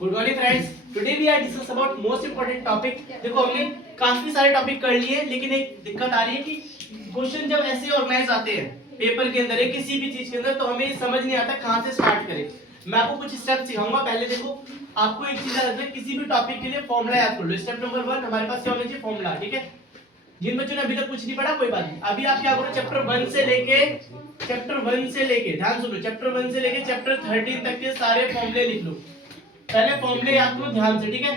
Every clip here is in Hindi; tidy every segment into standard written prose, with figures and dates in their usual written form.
Good morning friends, today we are discuss about most important topic. देखो हमने काफी सारे टॉपिक कर लिए, लेकिन एक दिक्कत आ रही है कि क्वेश्चन जब ऐसे ऑर्गेनाइज आते हैं पेपर के अंदर या किसी भी चीज के अंदर, तो हमें समझ नहीं आता कहां से स्टार्ट करें। मैं आपको कुछ स्टेप सिखाऊंगा। पहले देखो, आपको एक चीज याद रखना है, किसी भी टॉपिक के लिए फॉर्मूला याद कर लो। स्टेप नंबर 1 हमारे पास क्या होना चाहिए? फॉर्मूला। ठीक है, जिन बच्चों ने अभी तक कुछ नहीं पढ़ा कोई बात नहीं, अभी आप क्या करो, चैप्टर 1 से लेके ध्यान सुनो, चैप्टर 1 से लेके चैप्टर 13 तक के सारे फॉर्मूले लिख लो। पहले फॉर्मूले याद करो ध्यान से, ठीक है।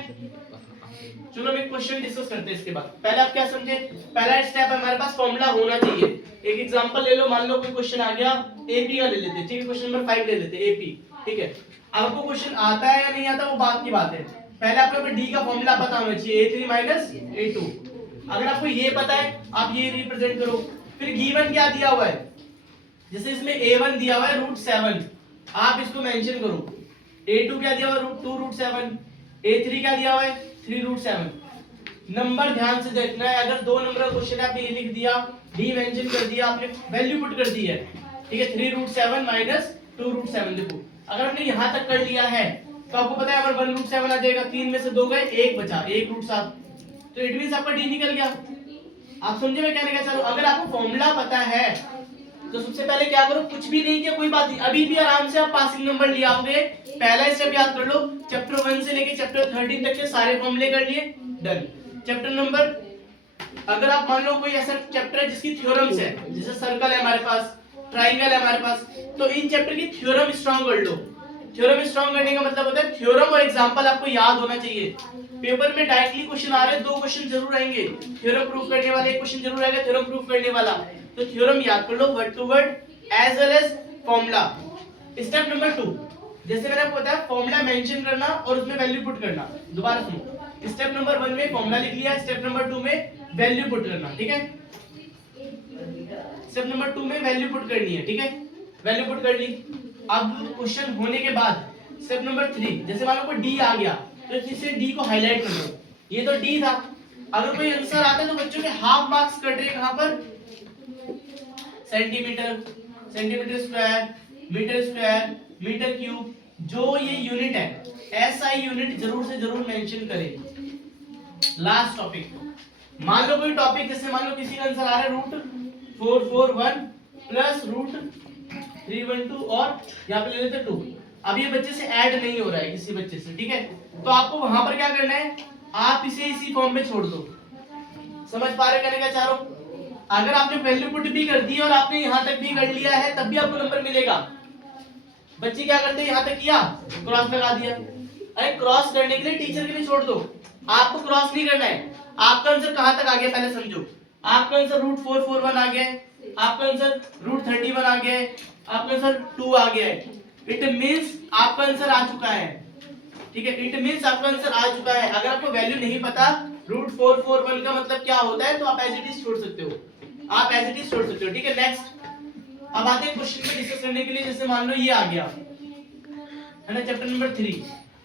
चलो हम एक क्वेश्चन डिस्कस करते हैं इसके बाद। पहले आप क्या समझे? पहला स्टेप हमारे पास फॉर्मूला होना चाहिए। एक एग्जांपल ले लो, मान लो कोई क्वेश्चन आ गया एपी का, ले लेते हैं। ठीक है, क्वेश्चन नंबर 5 ले लेते हैं, एपी। ठीक है, अब आपको क्वेश्चन आता है या नहीं आता वो बात की बात है। पहले आपको डी का फॉर्मूला पता होना चाहिए, a3 - a2। अगर आपको ये पता है, आप ये रिप्रेजेंट करो। फिर गिवन क्या दिया हुआ है, जैसे इसमें a1 दिया हुआ है √7, आप इसको मेंशन करो। a2 क्या दिया हुआ है √2√7, a3 क्या दिया हुआ है 3√7। नंबर ध्यान से देखना है। अगर 2 नंबर का क्वेश्चन है, आपने ये लिख दिया, डी मेंशन कर दिया, आपने वैल्यू पुट कर दी है। ठीक है, 3√7 - 2√7। देखो, अगर आपने यहां तक कर लिया है तो आपको पता है अगर 1√7 आ जाएगा, 3 में से 2 गए, 1 बचा, 1√7, तो इट मींस आपका डी निकल गया। आप समझे मैं क्या कहना चाह रहा हूं? अगर आपको फॉर्मूला पता है तो सबसे पहले क्या करो, कुछ भी नहीं किया कोई बात नहीं, अभी भी आराम से आप पासिंग नंबर ले आओगे। पहला स्टेप याद कर लो, चैप्टर 1 से लेके चैप्टर 13 तक के सारे फॉर्मूले कर लिए, डन। चैप्टर नंबर, अगर आप मान लो कोई ऐसा चैप्टर है जिसकी थ्योरम्स है, जैसे सर्कल है हमारे पास, ट्राइंगल है हमारे पास, तो इन चैप्टर की थ्योरम स्ट्रांग कर लो। थ्योरम स्ट्रांग करने का मतलब होता है थ्योरम और एग्जांपल आपको याद होना चाहिए। पेपर में डायरेक्टली क्वेश्चन आ रहे हैं, 2 क्वेश्चन जरूर आएंगे, थ्योरम प्रूफ करने वाला एक क्वेश्चन जरूर आएगा, थ्योरम प्रूफ करने वाला। तो थ्योरम याद कर लो word to word as well as formula. Step number 2, जैसे मैंने आपको बताया, फॉर्मूला मेंशन करना और उसमें वैल्यू पुट करना। दोबारा सुनो, स्टेप नंबर 1 में फॉर्मूला लिख लिया, स्टेप नंबर 2 में वैल्यू पुट करना। ठीक है, स्टेप नंबर 2 में वैल्यू पुट करनी है। ठीक है, वैल्यू पुट कर ली। अब क्वेश्चन होने के बाद स्टेप नंबर 3, जैसे मान लो कोई डी आ गया तो इसे डी को हाईलाइट कर दो, ये तो डी था। अगर कोई आंसर आता है तो बच्चों के हाफ मार्क्स कट रहे हैं कहां पर? Centimetre, centimetre square, metre square, metre cube, जो ये यूनिट है एसआई यूनिट जरूर से जरूर मेंशन करें। लास्ट टॉपिक, मान लो कोई टॉपिक, जैसे मान लो किसी का आंसर आ रहा है √441 प्लस √312 और यहाँ पे ले लेते 2। अब ये बच्चे से ऐड नहीं हो रहा है किसी बच्चे से, ठीक है, तो आपको वहां पर क्या करना है, आप इसे इसी फॉर्म में छोड़ दो। समझ पा रहे कहने का चाह रहा हूं? अगर आपने वैल्यू पुट भी कर दी और आपने यहां तक भी कर लिया है, तब भी आपको नंबर मिलेगा। बच्चे क्या करते हैं, यहां तक किया, क्रॉस लगा दिया। अरे क्रॉस करने के लिए टीचर के लिए छोड़ दो, आपको क्रॉस नहीं करना है। आपका आंसर कहां तक आ गया पहले समझो। आपका आंसर √441 आ गया है, आपका आंसर √31 आ गया है, आपका आंसर 2 आ गया है। इट मींस आपका आंसर आ चुका है। ठीक है, इट मींस आपका आंसर आ चुका है। अगर आपको वैल्यू नहीं पता √441 का मतलब क्या होता है, तो आप एज इट इज छोड़ सकते हो, आप एज इट इज छोड़ सकते हो। ठीक है, नेक्स्ट अब आते हैं क्वेश्चन को डिस्कस करने के लिए। जैसे मान लो ये आ गया है ना, चैप्टर नंबर 3।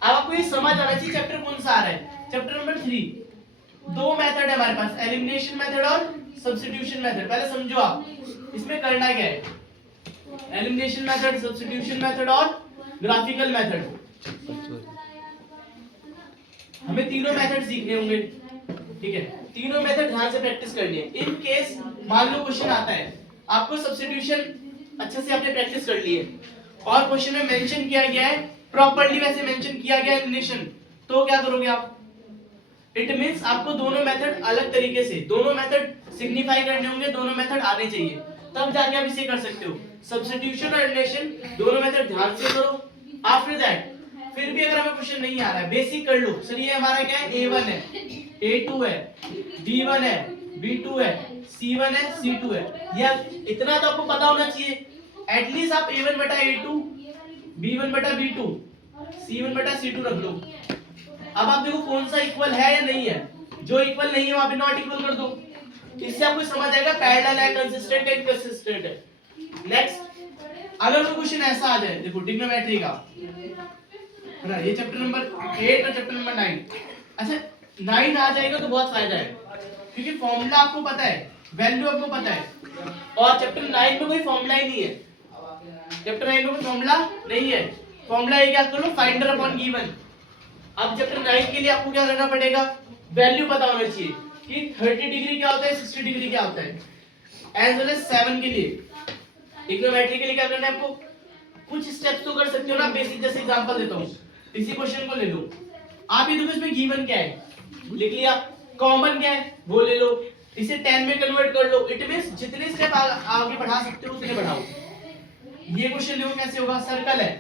अब आपको ये समझ आना चाहिए चैप्टर कौन सा आ रहा है, चैप्टर नंबर 3। 2 मेथड है हमारे पास, एलिमिनेशन मेथड और सब्स्टिट्यूशन मेथड। पहले समझो आप इसमें करना क्या है, एलिमिनेशन मेथड, सब्स्टिट्यूशन मेथड और ग्राफिकल मेथड। हमें तीनों मेथड सीखने होंगे। ठीक है, तीनों मेथड ध्यान से प्रैक्टिस करनी है। इन केस मान लो क्वेश्चन आता है, आपको सब्स्टिट्यूशन अच्छे से आपने प्रैक्टिस कर ली है और क्वेश्चन में मेंशन किया गया है, प्रॉपर्ली वैसे मेंशन किया गया एलिमिनेशन, तो क्या करोगे आप? इट मींस आपको दोनों मेथड अलग तरीके से, दोनों मेथड सिग्निफाई करने होंगे, दोनों मेथड आने चाहिए, तब जाके आप इसे कर सकते हो। सब्स्टिट्यूशन और एलिमिनेशन दोनों मेथड ध्यान से करो। आफ्टर दैट फिर भी अगर हमें क्वेश्चन नहीं आ रहा है, बेसिक कर लो। सर ये हमारा क्या है, A1 है, A2 है, B1 है, B2 है, C1 है, C2 है। यह इतना तो आपको पता होना चाहिए। एटलीस्ट आप A1 बटा A2, B1 बटा B2, C1 बटा C2 रख लो। अब आप देखो कौन सा इक्वल है या नहीं है, जो इक्वल नहीं है वहां पे नॉट इक्वल कर दो। इससे आपको समझ आएगा पैरेलल है, कंसिस्टेंट है, इनकंसिस्टेंट है। नेक्स्ट, अगर कोई क्वेश्चन ऐसा आ जाए, देखो ट्रिग्नोमेट्री का है ना, ये चैप्टर नंबर 8 और चैप्टर नंबर 9। अच्छा 9 आ जाएगा तो बहुत फायदा है, क्योंकि फॉर्मूला आपको पता है, वैल्यू आपको पता है, और चैप्टर 9 में कोई फॉर्मूला ही नहीं है। चैप्टर 9 में कोई फॉर्मूला नहीं है। फॉर्मूला ये क्या कर लो, फाइंडर अपॉन गिवन। अब चैप्टर 9 के लिए आपको क्या करना पड़ेगा, वैल्यू पता होना चाहिए कि 30 डिग्री क्या होता है, 60 डिग्री क्या होता है। एज वेल एज 7 के लिए ट्रिग्नोमेट्री के लिए क्या करना है आपको, कुछ स्टेप्स तो कर सकते हो ना बेसिक, जैसे एग्जांपल देता हूं, इसी क्वेश्चन को ले लो, आप ये देखो इसमें गिवन क्या है लिख लिया, कॉमन क्या है वो ले लो, इसे 10 में कन्वर्ट कर लो, इट मींस जितने स्टेप आगे बढ़ा सकते हो उतने बढ़ाओ। ये क्वेश्चन देखो कैसे होगा, सर्कल है,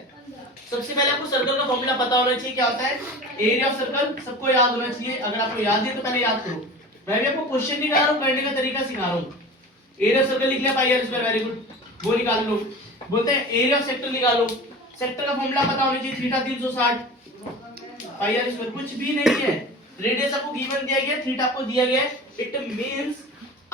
सबसे पहले आपको सर्कल का फॉर्मूला पता होना चाहिए, क्या होता है एरिया ऑफ सर्कल, सबको याद होना चाहिए, अगर आपको याद है तो पहले याद करो, मैं भी आपको क्वेश्चन नहीं करा रहा हूं, करने का तरीका सिखा रहा हूं। एरिया ऑफ सर्कल लिख लिया पाई आर स्क्वायर, वेरी गुड, वो निकाल लो। बोलते हैं एरिया ऑफ सेक्टर निकालो, सेक्टर का फॉर्मूला पता होना चाहिए, थीटा 360 पाई आर स्क्वायर, कुछ भी नहीं है, रेडियस आपको गिवन दिया गया है, थीटा आपको दिया गया है, इट मींस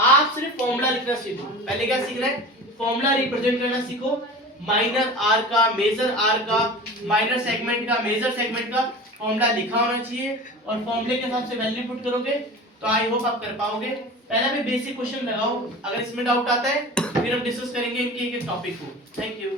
आप सिर्फ फॉर्मूला लिखना सीखो। पहले क्या सीखना है, फॉर्मूला रिप्रेजेंट करना सीखो, माइनर आर का, मेजर आर का, माइनर सेगमेंट का, मेजर सेगमेंट का फॉर्मूला लिखा होना चाहिए, और फॉर्मूले के हिसाब से वैल्यू पुट करोगे तो आई होप आप कर पाओगे। पहले भी बेसिक क्वेश्चन लगाओ, अगर इसमें डाउट आता है फिर हम डिस्कस करेंगे इनके एक टॉपिक को। Thank you.